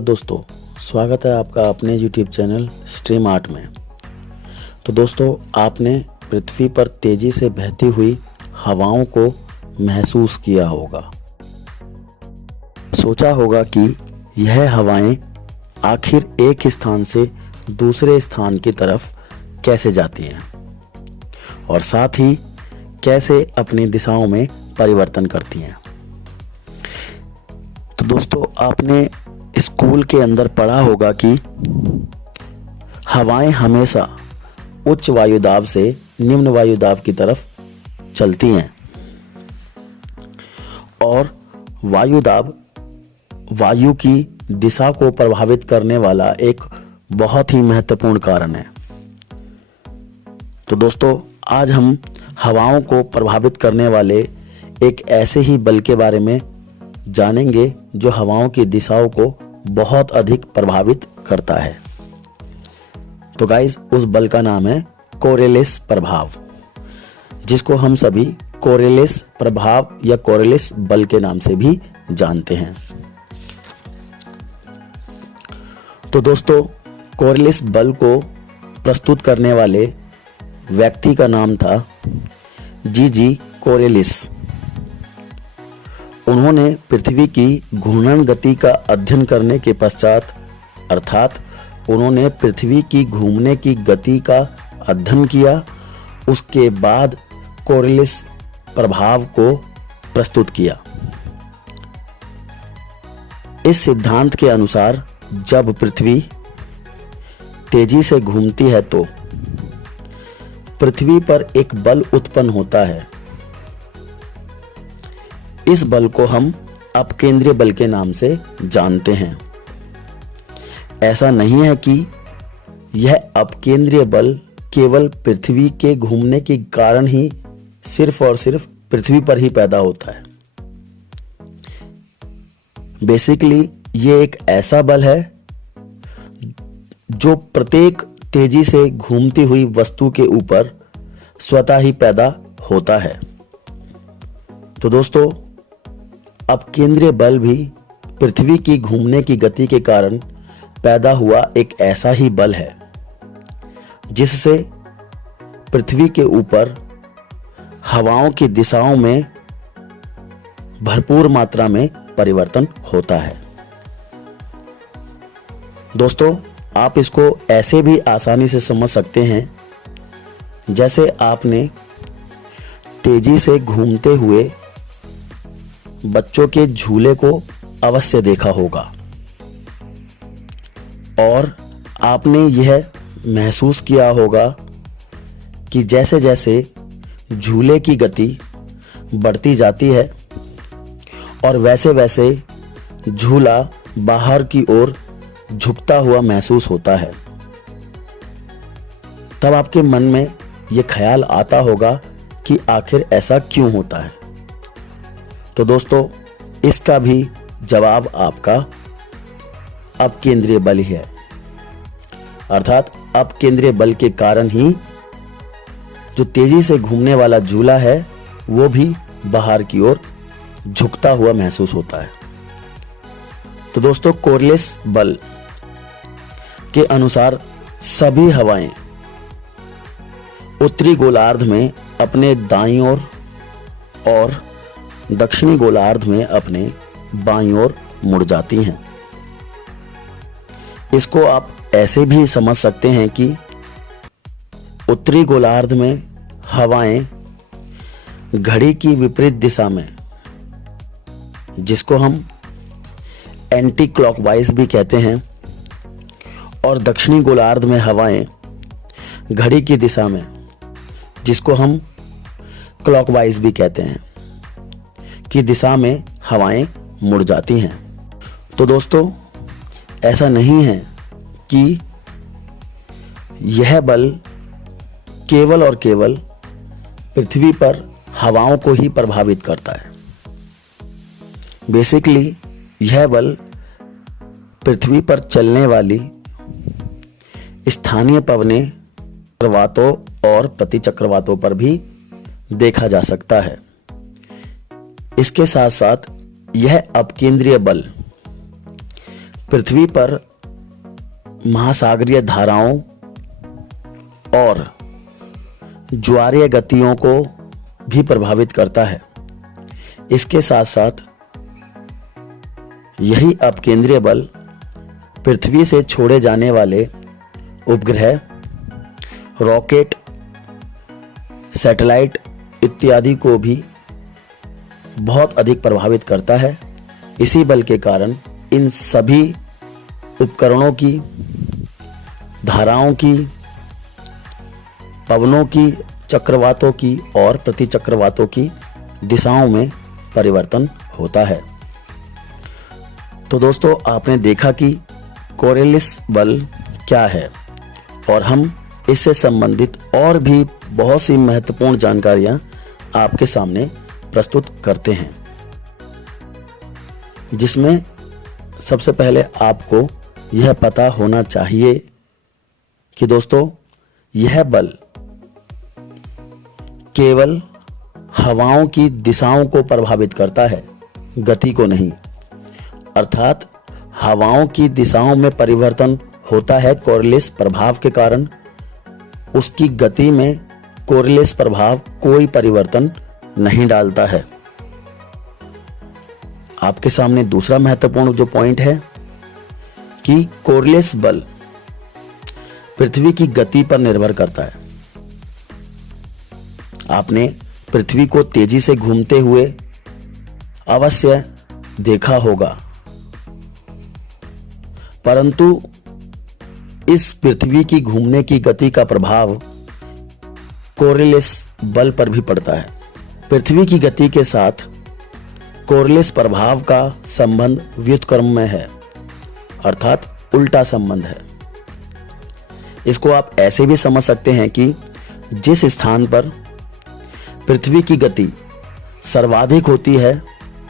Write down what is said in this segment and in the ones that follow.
Hello दोस्तों, स्वागत है आपका अपने YouTube चैनल स्ट्रीम आर्ट में। तो दोस्तों, आपने पृथ्वी पर तेजी से बहती हुई हवाओं को महसूस किया होगा। सोचा होगा कि यह हवाएं आखिर एक स्थान से दूसरे स्थान की तरफ कैसे जाती हैं और साथ ही कैसे अपनी दिशाओं में परिवर्तन करती हैं। तो दोस्तों, आपने स्कूल के अंदर पढ़ा होगा कि हवाएं हमेशा उच्च वायुदाब से निम्न वायुदाब की तरफ चलती हैं और वायुदाब वायु की दिशा को प्रभावित करने वाला एक बहुत ही महत्वपूर्ण कारण है। तो दोस्तों, आज हम हवाओं को प्रभावित करने वाले एक ऐसे ही बल के बारे में जानेंगे जो हवाओं की दिशाओं को बहुत अधिक प्रभावित करता है। तो गाइस, उस बल का नाम है कोरियलिस प्रभाव, जिसको हम सभी कोरियलिस प्रभाव या कोरियलिस बल के नाम से भी जानते हैं। तो दोस्तों, कोरियलिस बल को प्रस्तुत करने वाले व्यक्ति का नाम था जी कोरियलिस। उन्होंने पृथ्वी की घूर्णन गति का अध्ययन करने के पश्चात, अर्थात उन्होंने पृथ्वी की घूमने की गति का अध्ययन किया, उसके बाद कोरियलिस प्रभाव को प्रस्तुत किया। इस सिद्धांत के अनुसार जब पृथ्वी तेजी से घूमती है तो पृथ्वी पर एक बल उत्पन्न होता है। इस बल को हम अपकेंद्रीय बल के नाम से जानते हैं। ऐसा नहीं है कि यह अपकेंद्रीय बल केवल पृथ्वी के घूमने के कारण ही सिर्फ और सिर्फ पृथ्वी पर ही पैदा होता है। बेसिकली ये एक ऐसा बल है जो प्रत्येक तेजी से घूमती हुई वस्तु के ऊपर स्वतः ही पैदा होता है। तो दोस्तों, अपकेंद्रीय बल भी पृथ्वी की घूमने की गति के कारण पैदा हुआ एक ऐसा ही बल है जिससे पृथ्वी के ऊपर हवाओं की दिशाओं में भरपूर मात्रा में परिवर्तन होता है। दोस्तों, आप इसको ऐसे भी आसानी से समझ सकते हैं जैसे आपने तेजी से घूमते हुए बच्चों के झूले को अवश्य देखा होगा और आपने यह महसूस किया होगा कि जैसे जैसे झूले की गति बढ़ती जाती है और वैसे वैसे झूला बाहर की ओर झुकता हुआ महसूस होता है। तब आपके मन में यह ख्याल आता होगा कि आखिर ऐसा क्यों होता है। तो दोस्तों, इसका भी जवाब आपका अपकेंद्रीय बल ही है, अर्थात अपकेंद्रीय बल के कारण ही जो तेजी से घूमने वाला झूला है वो भी बाहर की ओर झुकता हुआ महसूस होता है। तो दोस्तों, कोरियलिस बल के अनुसार सभी हवाएं उत्तरी गोलार्ध में अपने दाईं ओर और दक्षिणी गोलार्ध में अपने बाईं ओर मुड़ जाती हैं। इसको आप ऐसे भी समझ सकते हैं कि उत्तरी गोलार्ध में हवाएं घड़ी की विपरीत दिशा में, जिसको हम एंटी क्लॉकवाइज भी कहते हैं, और दक्षिणी गोलार्ध में हवाएं घड़ी की दिशा में, जिसको हम क्लॉकवाइज भी कहते हैं, की दिशा में हवाएं मुड़ जाती हैं। तो दोस्तों, ऐसा नहीं है कि यह बल केवल और केवल पृथ्वी पर हवाओं को ही प्रभावित करता है। बेसिकली यह बल पृथ्वी पर चलने वाली स्थानीय पवनें, चक्रवातों और प्रति चक्रवातों पर भी देखा जा सकता है। इसके साथ साथ यह अपकेंद्रीय बल पृथ्वी पर महासागरीय धाराओं और ज्वारीय गतियों को भी प्रभावित करता है। इसके साथ साथ यही अपकेंद्रीय बल पृथ्वी से छोड़े जाने वाले उपग्रह, रॉकेट, सैटेलाइट इत्यादि को भी बहुत अधिक प्रभावित करता है। इसी बल के कारण इन सभी उपकरणों की, धाराओं की, पवनों की, चक्रवातों की और प्रतिचक्रवातों की दिशाओं में परिवर्तन होता है। तो दोस्तों, आपने देखा कि कोरियोलिस बल क्या है और हम इससे संबंधित और भी बहुत सी महत्वपूर्ण जानकारियां आपके सामने प्रस्तुत करते हैं, जिसमें सबसे पहले आपको यह पता होना चाहिए कि दोस्तों, यह बल केवल हवाओं की दिशाओं को प्रभावित करता है, गति को नहीं। अर्थात हवाओं की दिशाओं में परिवर्तन होता है कोरियोलिस प्रभाव के कारण, उसकी गति में कोरियोलिस प्रभाव कोई परिवर्तन नहीं डालता है। आपके सामने दूसरा महत्वपूर्ण जो पॉइंट है कि कोरियोलिस बल पृथ्वी की गति पर निर्भर करता है। आपने पृथ्वी को तेजी से घूमते हुए अवश्य देखा होगा, परंतु इस पृथ्वी की घूमने की गति का प्रभाव कोरियोलिस बल पर भी पड़ता है। पृथ्वी की गति के साथ कोरियोलिस प्रभाव का संबंध व्युत्क्रम में है, अर्थात उल्टा संबंध है। इसको आप ऐसे भी समझ सकते हैं कि जिस स्थान पर पृथ्वी की गति सर्वाधिक होती है,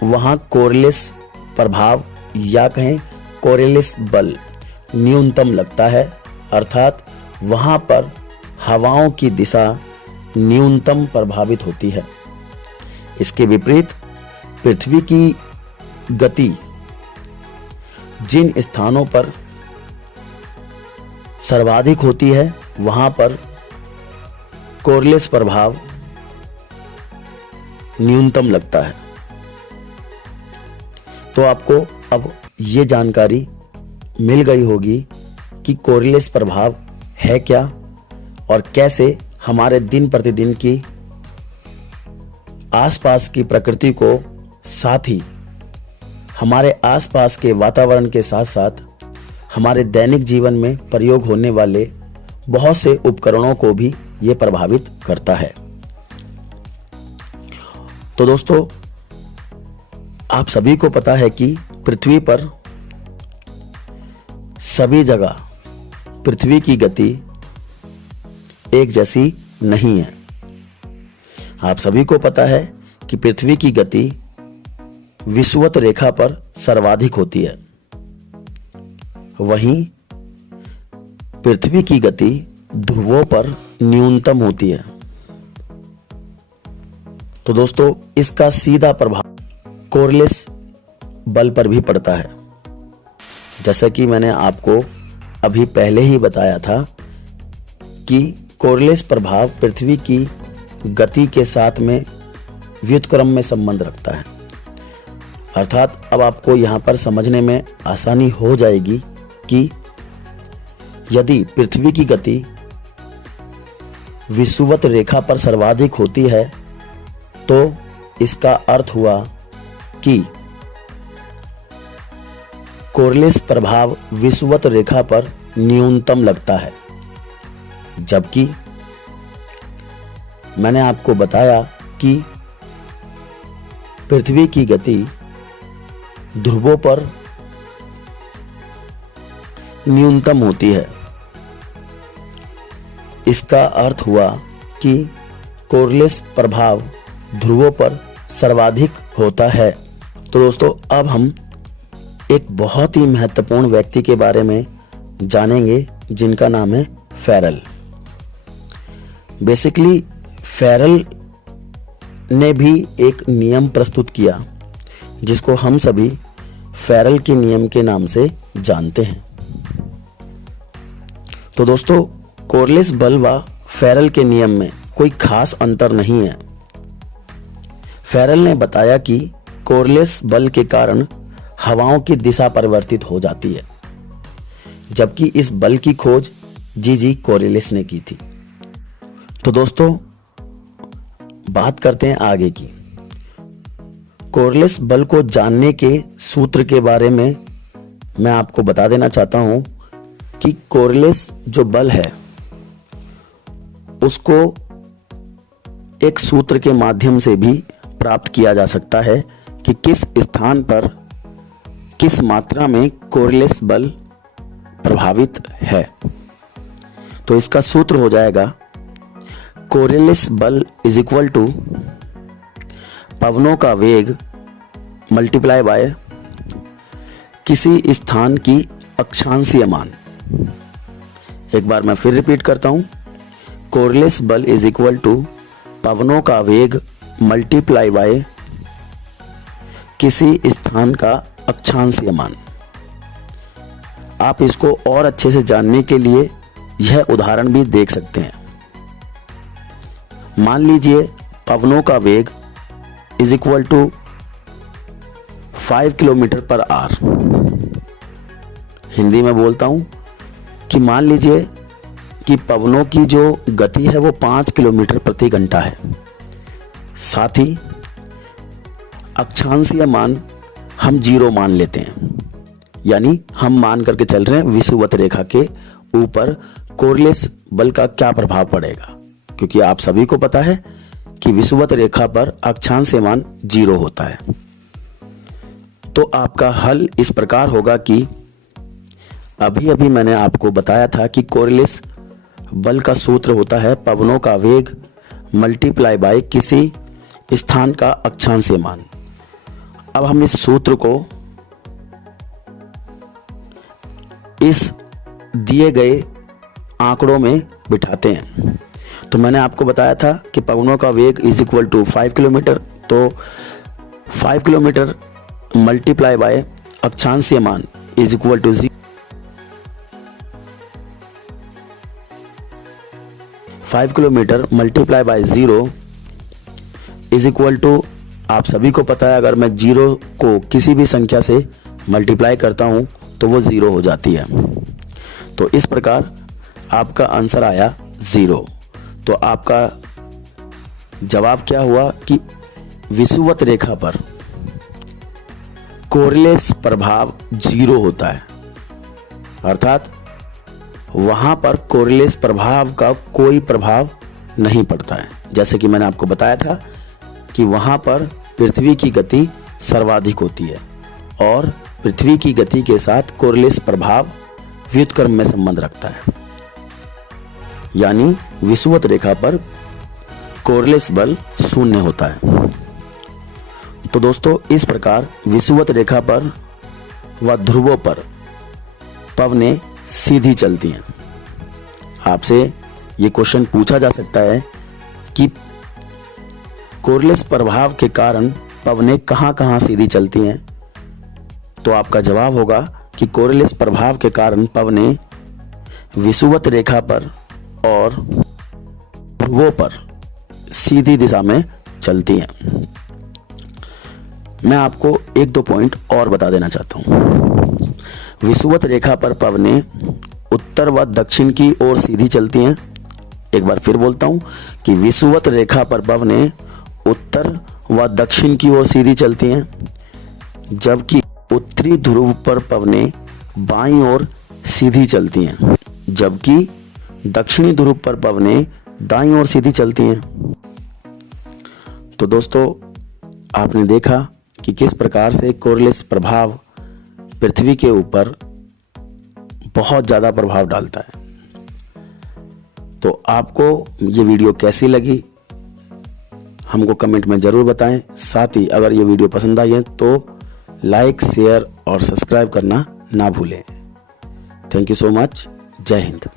वहां कोरियोलिस प्रभाव या कहें कोरियोलिस बल न्यूनतम लगता है, अर्थात वहां पर हवाओं की दिशा न्यूनतम प्रभावित होती है। इसके विपरीत पृथ्वी की गति जिन स्थानों पर सर्वाधिक होती है, वहां पर कोरियोलिस प्रभाव न्यूनतम लगता है। तो आपको अब ये जानकारी मिल गई होगी कि कोरियोलिस प्रभाव है क्या और कैसे हमारे दिन प्रतिदिन की आसपास की प्रकृति को, साथ ही हमारे आसपास के वातावरण के साथ साथ हमारे दैनिक जीवन में प्रयोग होने वाले बहुत से उपकरणों को भी ये प्रभावित करता है। तो दोस्तों, आप सभी को पता है कि पृथ्वी पर सभी जगह पृथ्वी की गति एक जैसी नहीं है। आप सभी को पता है कि पृथ्वी की गति विषुवत रेखा पर सर्वाधिक होती है, वहीं पृथ्वी की गति ध्रुवों पर न्यूनतम होती है। तो दोस्तों, इसका सीधा प्रभाव कोरियोलिस बल पर भी पड़ता है। जैसा कि मैंने आपको अभी पहले ही बताया था कि कोरियोलिस प्रभाव पृथ्वी की गति के साथ में व्युत्क्रम में संबंध रखता है। अर्थात अब आपको यहां पर समझने में आसानी हो जाएगी कि यदि पृथ्वी की गति विषुवत रेखा पर सर्वाधिक होती है, तो इसका अर्थ हुआ कि कोरियोलिस प्रभाव विषुवत रेखा पर न्यूनतम लगता है। जबकि मैंने आपको बताया कि पृथ्वी की गति ध्रुवों पर न्यूनतम होती है। इसका अर्थ हुआ कि कोरियोलिस प्रभाव ध्रुवों पर सर्वाधिक होता है। तो दोस्तों, अब हम एक बहुत ही महत्वपूर्ण व्यक्ति के बारे में जानेंगे, जिनका नाम है फेरल। बेसिकली फेरल ने भी एक नियम प्रस्तुत किया, जिसको हम सभी फैरल के नियम के नाम से जानते हैं। तो दोस्तों, कोरलेस बल व फैरल के नियम में कोई खास अंतर नहीं है। फैरल ने बताया कि कोरलेस बल के कारण हवाओं की दिशा परिवर्तित हो जाती है, जबकि इस बल की खोज जी कोरलेस ने की थी। तो दोस्तों, बात करते हैं आगे की। कोरलेस बल को जानने के सूत्र के बारे में मैं आपको बता देना चाहता हूं कि कोरलेस जो बल है उसको एक सूत्र के माध्यम से भी प्राप्त किया जा सकता है कि किस स्थान पर किस मात्रा में कोरलेस बल प्रभावित है। तो इसका सूत्र हो जाएगा कोरलेस बल इज इक्वल टू पवनों का वेग मल्टीप्लाई बाय किसी स्थान की अक्षांशीय मान। एक बार मैं फिर रिपीट करता हूं, कोरलेस बल इज इक्वल टू पवनों का वेग मल्टीप्लाई बाय किसी स्थान का अक्षांशीय मान। आप इसको और अच्छे से जानने के लिए यह उदाहरण भी देख सकते हैं। मान लीजिए पवनों का वेग is equal to 5 kilometre per hour. Hindi में बोलता हूं कि मान लीजिए कि पवनों की जो गति है वो 5 किलोमीटर प्रति घंटा है। साथ ही अक्षांशीय मान हम 0 मान लेते हैं, यानी हम मान करके चल रहे हैं विषुवत रेखा के ऊपर कोरलेस बल का क्या प्रभाव पड़ेगा, क्योंकि आप सभी को पता है कि विषुवत रेखा पर अक्षांशीय मान 0 होता है। तो आपका हल इस प्रकार होगा कि अभी मैंने आपको बताया था कि कोरलेस बल का सूत्र होता है पवनों का वेग मल्टीप्लाई बाय किसी स्थान का अक्षांशीय मान। अब हम इस सूत्र को इस दिए गए आंकड़ों में बिठाते हैं। तो मैंने आपको बताया था कि पवनों का वेग इज इक्वल टू 5 किलोमीटर, तो 5 किलोमीटर मल्टीप्लाई बाय अक्षांशीय मान is equal to 5 kilometre multiply by 0 is equal to, आप सभी को पता है अगर मैं 0 को किसी भी संख्या से मल्टीप्लाई करता हूं तो वो 0 हो जाती है। तो इस प्रकार आपका आंसर आया 0। तो आपका जवाब क्या हुआ कि विषुवत रेखा पर कोरलेस प्रभाव 0 होता है, अर्थात वहां पर कोरलेस प्रभाव का कोई प्रभाव नहीं पड़ता है। जैसे कि मैंने आपको बताया था कि वहां पर पृथ्वी की गति सर्वाधिक होती है और पृथ्वी की गति के साथ कोरलेस प्रभाव व्युत्क्रम में संबंध रखता है, यानी विषुवत रेखा पर कोरलेस बल 0 होता है। तो दोस्तों, इस प्रकार विषुवत रेखा पर व ध्रुवों पर पवनें सीधी चलती हैं। आपसे ये क्वेश्चन पूछा जा सकता है कि कोरलेस प्रभाव के कारण पवनें कहां सीधी चलती हैं। तो आपका जवाब होगा कि कोरलेस प्रभाव के कारण पवनें विषुवत रेखा पर और ध्रुवों पर सीधी दिशा में चलती हैं। मैं आपको 1-2 पॉइंट और बता देना चाहता हूं। विषुवत रेखा पर पवनें उत्तर व दक्षिण की ओर सीधी चलती हैं। एक बार फिर बोलता हूं कि विषुवत रेखा पर पवनें उत्तर व दक्षिण की ओर सीधी चलती हैं, जबकि उत्तरी ध्रुव पर पवनें बाईं ओर सीधी चलती हैं, जबकि दक्षिणी ध्रुव पर पवनें दाईं ओर सीधी चलती हैं। तो दोस्तों, आपने देखा कि किस प्रकार से कोरलेस प्रभाव पृथ्वी के ऊपर बहुत ज़्यादा प्रभाव डालता है। तो आपको ये वीडियो कैसी लगी हमको कमेंट में ज़रूर बताएं। साथ ही अगर ये वीडियो पसंद आई है तो लाइक, शेयर और सब्सक्राइब करना ना भूलें। Thank you so much. जय हिंद।